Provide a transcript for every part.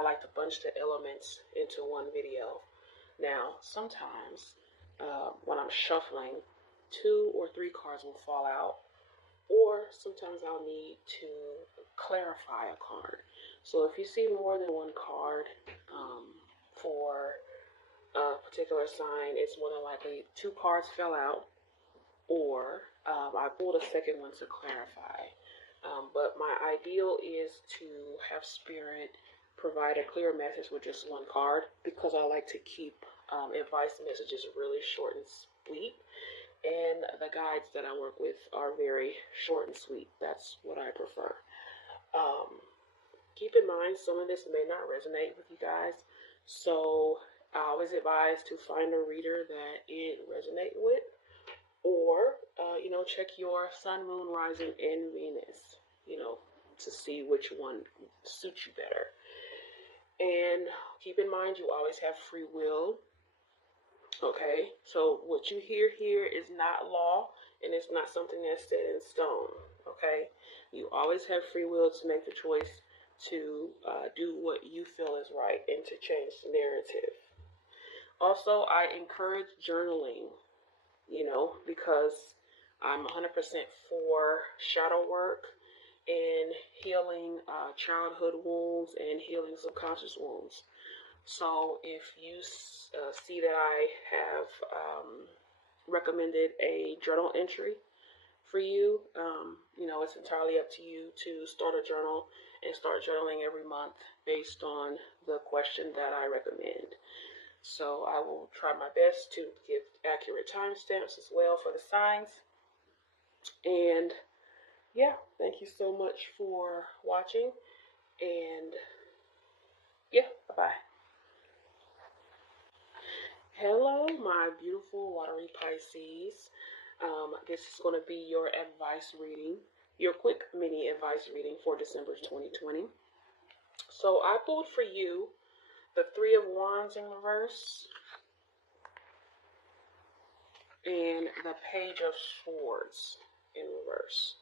I like to bunch the elements into one video. Now, sometimes when I'm shuffling, 2 or 3 cards will fall out, or sometimes I'll need to clarify a card. So if you see more than one card for a particular sign, it's more than likely 2 cards fell out, or I pulled a second one to clarify. But my ideal is to have Spirit provide a clear message with just one card, because I like to keep advice messages really short and sweet. And the guides that I work with are very short and sweet. That's what I prefer. Keep in mind, some of this may not resonate with you guys. So I always advise to find a reader that it resonates with, or check your sun, moon, rising, and Venus, to see which one suits you better. And keep in mind, you always have free will. Okay, so what you hear here is not law, and it's not something that's set in stone. Okay, you always have free will to make the choice to do what you feel is right and to change the narrative. Also, I encourage journaling, because I'm 100% for shadow work and healing childhood wounds and healing subconscious wounds. So if you see that I have recommended a journal entry for you, it's entirely up to you to start a journal and start journaling every month based on the question that I recommend. So I will try my best to give accurate timestamps as well for the signs. And yeah, thank you so much for watching. And yeah, bye-bye. Hello, my beautiful watery Pisces. This is going to be your advice reading, your quick mini advice reading for December 2020. So I pulled for you the 3 of Wands in reverse and the Page of Swords in reverse.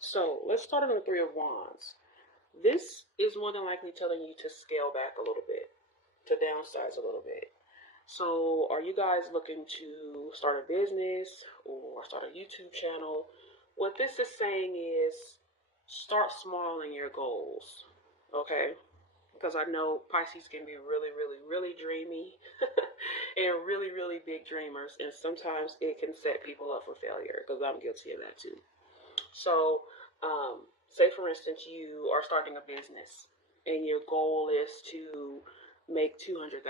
So let's start on the 3 of Wands. This is more than likely telling you to scale back a little bit, to downsize a little bit. So are you guys looking to start a business or start a YouTube channel? What this is saying is start small in your goals, okay? Because I know Pisces can be really, really, really dreamy and really, really big dreamers. And sometimes it can set people up for failure, because I'm guilty of that too. So say, for instance, you are starting a business and your goal is to make $200,000,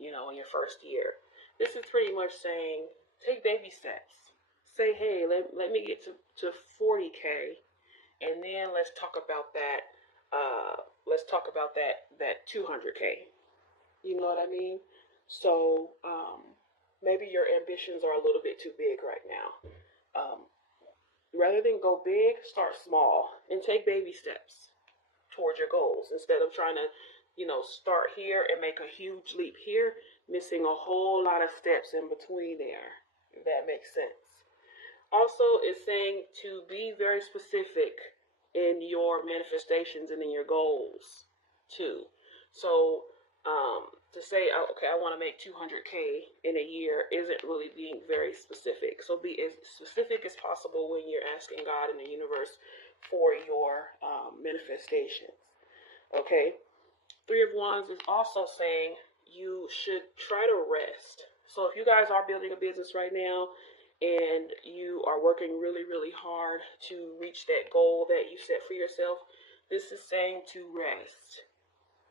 in your first year. This is pretty much saying, take baby steps. Say, hey, let me get to 40K, and then let's talk about that. Let's talk about that 200K. You know what I mean? So maybe your ambitions are a little bit too big right now. Rather than go big, start small and take baby steps towards your goals, instead of trying to start here and make a huge leap here, missing a whole lot of steps in between there, if that makes sense. Also, it's saying to be very specific in your manifestations and in your goals too. So to say, okay, I want to make 200K in a year isn't really being very specific. So be as specific as possible when you're asking God and the universe for your manifestations. Okay. 3 of Wands is also saying you should try to rest. So if you guys are building a business right now and you are working really, really hard to reach that goal that you set for yourself, this is saying to rest.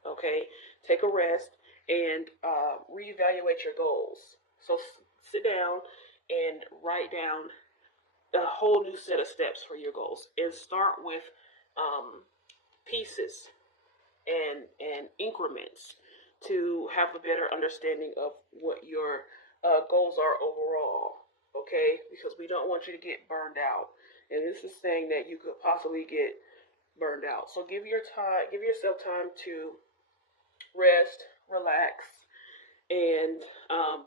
Okay, take a rest and reevaluate your goals. So sit down and write down a whole new set of steps for your goals, and start with pieces and increments to have a better understanding of what your goals are overall. Okay, because we don't want you to get burned out, and this is saying that you could possibly get burned out. So give yourself time to rest, relax, and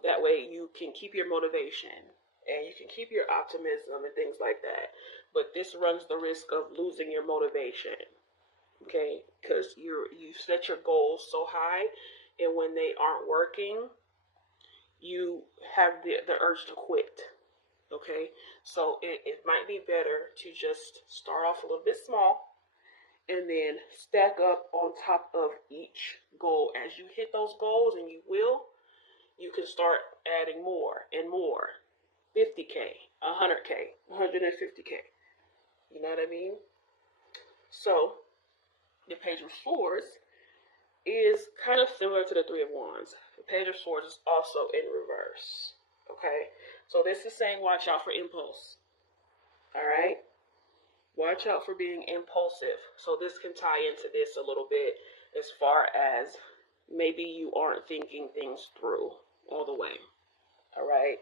that way you can keep your motivation and you can keep your optimism and things like that. But this runs the risk of losing your motivation. Okay, because you set your goals so high, and when they aren't working, you have the urge to quit. Okay, so it might be better to just start off a little bit small and then stack up on top of each goal. As you hit those goals, and you can start adding more and more. 50K, 100K, 150K. You know what I mean? So the Page of Swords is kind of similar to the Three of Wands. The Page of Swords is also in reverse. Okay? So this is saying watch out for impulse. Alright? Watch out for being impulsive. So this can tie into this a little bit as far as maybe you aren't thinking things through all the way. Alright?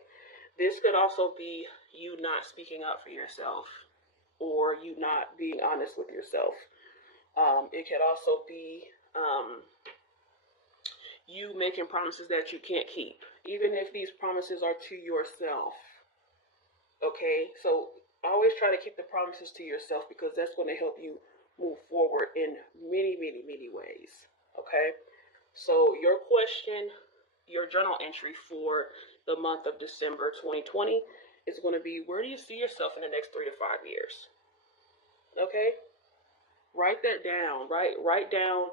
This could also be you not speaking up for yourself, or you not being honest with yourself. It could also be you making promises that you can't keep, even if these promises are to yourself. Okay, so always try to keep the promises to yourself, because that's going to help you move forward in many, many, many ways. Okay, so your question, your journal entry for the month of December 2020 is going to be, where do you see yourself in the next 3 to 5 years? Okay, write that down. Write down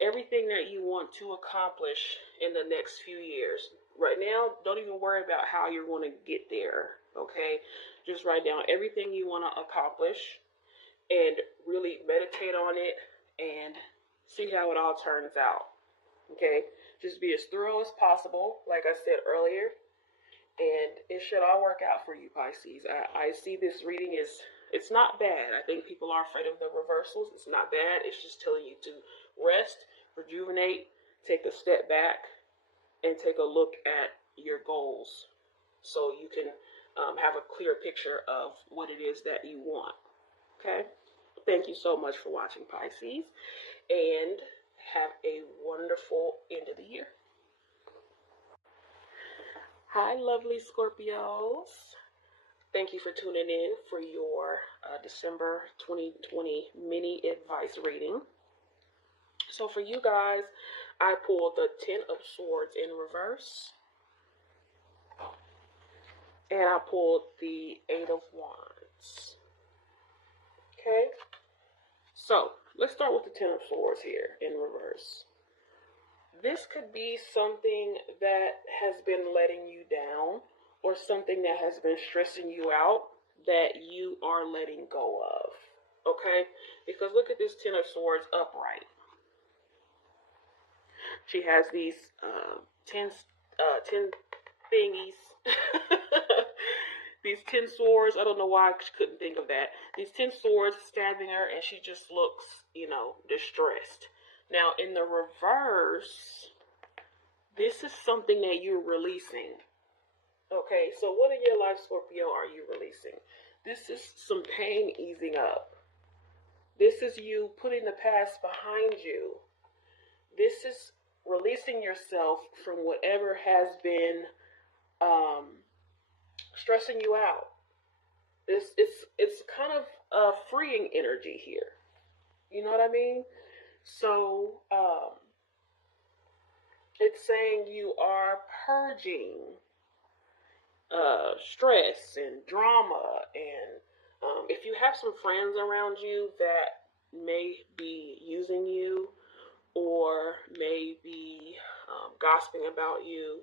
everything that you want to accomplish in the next few years. Right now, don't even worry about how you're going to get there. Okay, just write down everything you want to accomplish and really meditate on it and see how it all turns out. Okay, just be as thorough as possible, like I said earlier, and it should all work out for you, Pisces. I see this reading is, it's not bad. I think people are afraid of the reversals. It's not bad. It's just telling you to rest, rejuvenate, take a step back, and take a look at your goals so you can have a clear picture of what it is that you want. Okay? Thank you so much for watching, Pisces, and have a wonderful end of the year. Hi, lovely Scorpios. Thank you for tuning in for your December 2020 mini advice reading. So for you guys, I pulled the Ten of Swords in reverse, and I pulled the Eight of Wands. Okay, so let's start with the Ten of Swords here in reverse. This could be something that has been letting you down, or something that has been stressing you out that you are letting go of. Okay, because look at this Ten of Swords upright. She has these 10 thingies. These 10 swords. I don't know why I couldn't think of that. These 10 swords stabbing her, and she just looks, distressed. Now, in the reverse, this is something that you're releasing. Okay, so what in your life, Scorpio, are you releasing? This is some pain easing up. This is you putting the past behind you. This is releasing yourself from whatever has been stressing you out. It's kind of a freeing energy here. You know what I mean? So it's saying you are purging stress and drama, and if you have some friends around you that may be using you, or may be gossiping about you,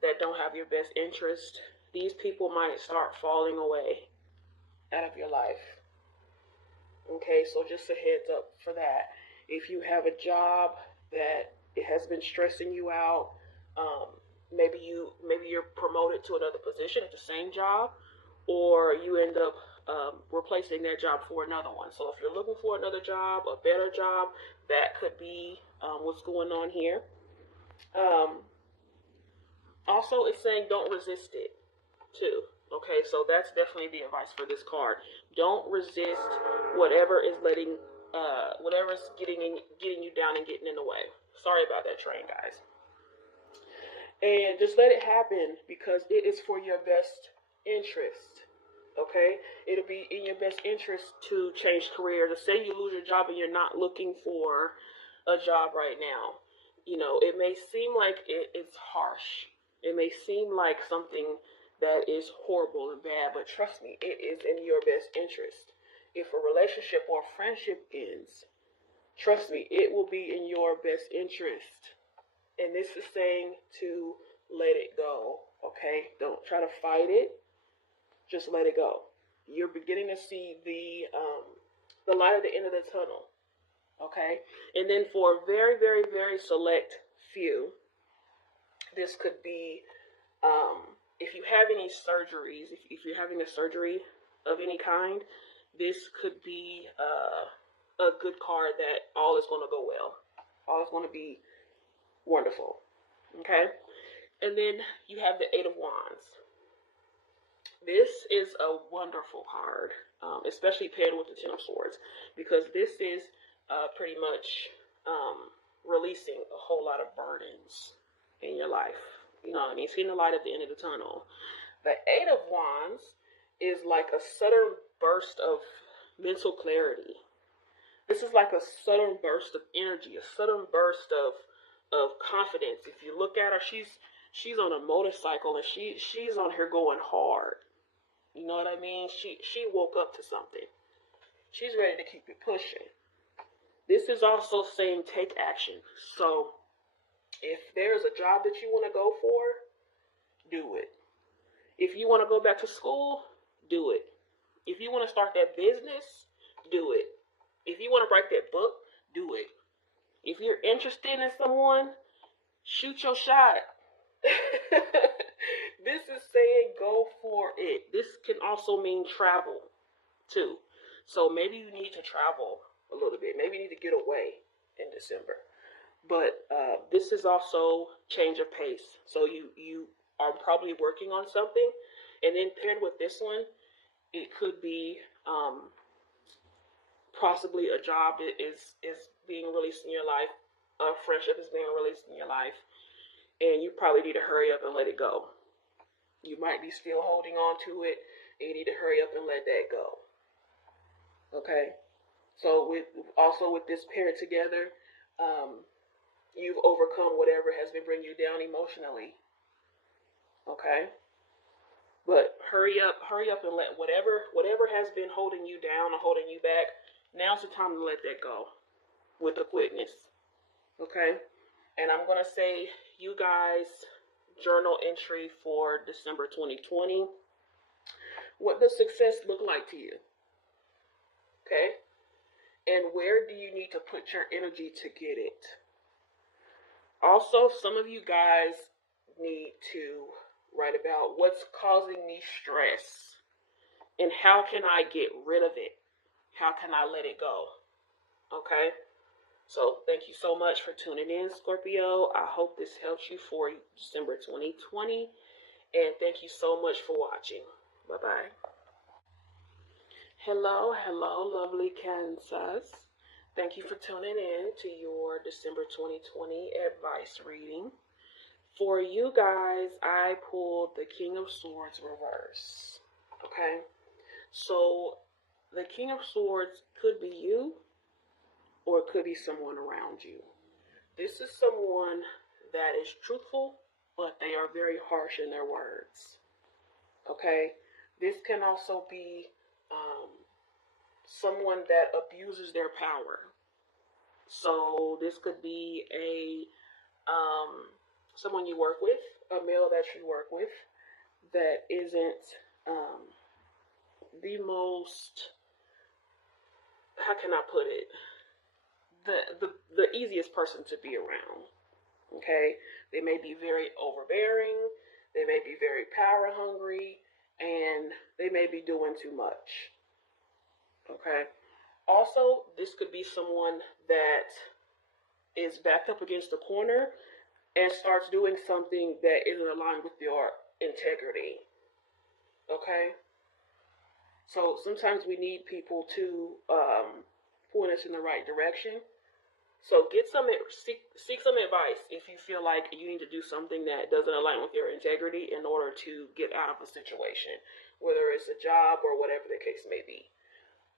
that don't have your best interest, these people might start falling away out of your life. Okay, so just a heads up for that. If you have a job that it has been stressing you out, maybe you're promoted to another position at the same job, or you end up replacing that job for another one. So if you're looking for another job, a better job, that could be what's going on here. Also, it's saying don't resist it too. Okay, so that's definitely the advice for this card. Don't resist whatever is whatever's getting you down and getting in the way. Sorry about that train, guys. And just let it happen, because it is for your best interest. Okay, it'll be in your best interest to change career. To say you lose your job and you're not looking for a job right now, it may seem like it's harsh. It may seem like something that is horrible and bad, but trust me, it is in your best interest. If a relationship or friendship ends, trust me, it will be in your best interest. And this is saying to let it go. Okay, don't try to fight it. Just let it go. You're beginning to see the light at the end of the tunnel. Okay, and then for a very, very, very select few, this could be if you have any surgeries, if you're having a surgery of any kind, this could be a good card that all is going to go well. All is going to be wonderful. Okay, and then you have the Eight of Wands. This is a wonderful card, especially paired with the Ten of Swords, because this is pretty much releasing a whole lot of burdens in your life. You know what I mean? Seeing the light at the end of the tunnel. The Eight of Wands is like a sudden burst of mental clarity. This is like a sudden burst of energy, a sudden burst of confidence. If you look at her, she's on a motorcycle and she's on here going hard. You know what I mean? She woke up to something. She's ready to keep it pushing. This is also saying take action. So if there's a job that you want to go for, do it. If you want to go back to school, do it. If you want to start that business, do it. If you want to write that book, do it. If you're interested in someone, shoot your shot. This is saying go for it. This can also mean travel too. So maybe you need to travel a little bit. Maybe you need to get away in December. But this is also change of pace. So you are probably working on something, and then paired with this one, it could be possibly a job is being released in your life, a friendship is being released in your life, and you probably need to hurry up and let it go. You might be still holding on to it, and you need to hurry up and let that go. Okay? So with this paired together, you've overcome whatever has been bringing you down emotionally. Okay? But hurry up and let whatever has been holding you down or holding you back, now's the time to let that go with a quickness. Okay? And I'm going to say, you guys, journal entry for December 2020. What does success look like to you? Okay? And where do you need to put your energy to get it? Also, some of you guys need to write about what's causing me stress and how can I get rid of it? How can I let it go? Okay? So thank you so much for tuning in, Scorpio. I hope this helps you for December 2020. And thank you so much for watching. Bye-bye. Hello, lovely Kansas. Thank you for tuning in to your December 2020 advice reading. For you guys, I pulled the King of Swords reverse. Okay? So the King of Swords could be you, or it could be someone around you. This is someone that is truthful, but they are very harsh in their words. Okay? This can also be someone that abuses their power. So this could be someone you work with, a male that you work with, that isn't the most, how can I put it, the easiest person to be around. Okay, they may be very overbearing, they may be very power hungry, and they may be doing too much. Okay, also this could be someone that is backed up against a corner and starts doing something that isn't aligned with your integrity. Okay, so sometimes we need people to point us in the right direction. So seek some advice if you feel like you need to do something that doesn't align with your integrity in order to get out of a situation. whether it's a job or whatever the case may be.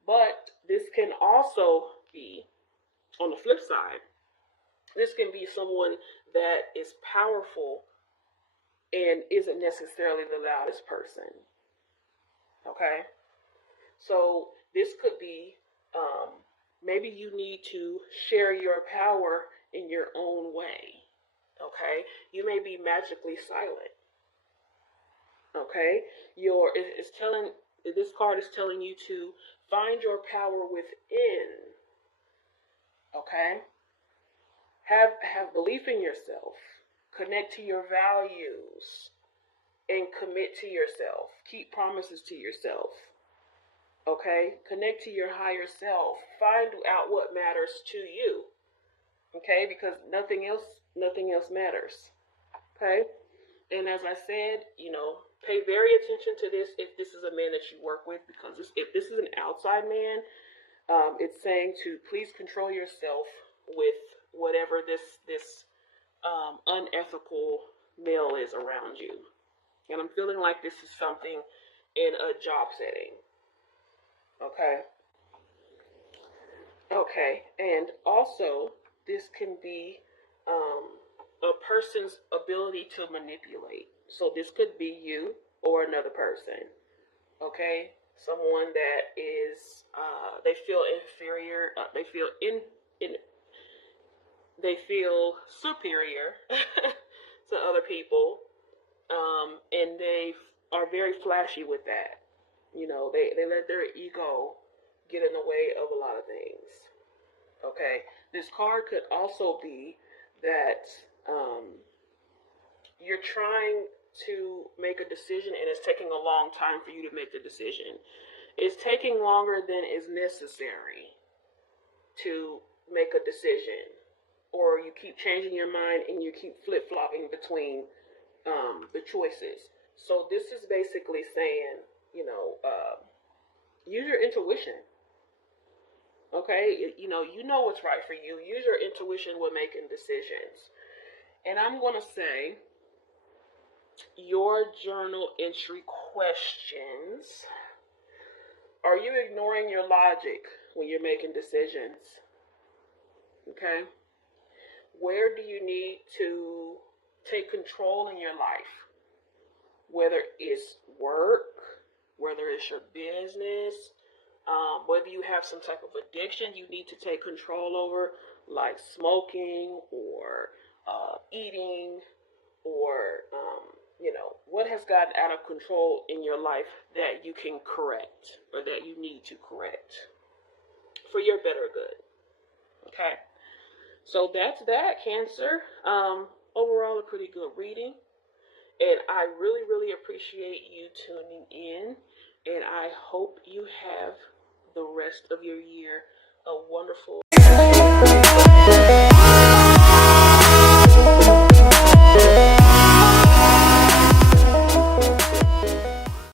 But this can also be, on the flip side, this can be someone that is powerful and isn't necessarily the loudest person. Okay? So this could be, maybe you need to share your power in your own way. Okay? You may be magically silent. Okay? This card is telling you to find your power within. Okay? Have belief in yourself. Connect to your values and commit to yourself. Keep promises to yourself. Okay? Connect to your higher self. Find out what matters to you. Okay? Because nothing else matters. Okay? And as I said, pay very attention to this if this is a man that you work with, because if this is an outside man, it's saying to please control yourself with whatever this unethical male is around you. And I'm feeling like this is something in a job setting. Okay. Okay. And also, this can be a person's ability to manipulate. So this could be you or another person. Okay. Someone that is, they feel inferior. They feel superior to other people. And they are very flashy with that. They let their ego get in the way of a lot of things. Okay. This card could also be that you're trying to make a decision and it's taking a long time for you to make the decision. It's taking longer than is necessary to make a decision. Or you keep changing your mind and you keep flip-flopping between the choices. So this is basically saying, use your intuition. Okay, you know what's right for you. Use your intuition when making decisions. And I'm going to say your journal entry questions. Are you ignoring your logic when you're making decisions? Okay. Where do you need to take control in your life? Whether it's work, whether it's your business, whether you have some type of addiction you need to take control over, like smoking or eating, or what has gotten out of control in your life that you can correct or that you need to correct for your better good. Okay. So that's that, Cancer. Overall, a pretty good reading. And I really, really appreciate you tuning in. And I hope you have the rest of your year a wonderful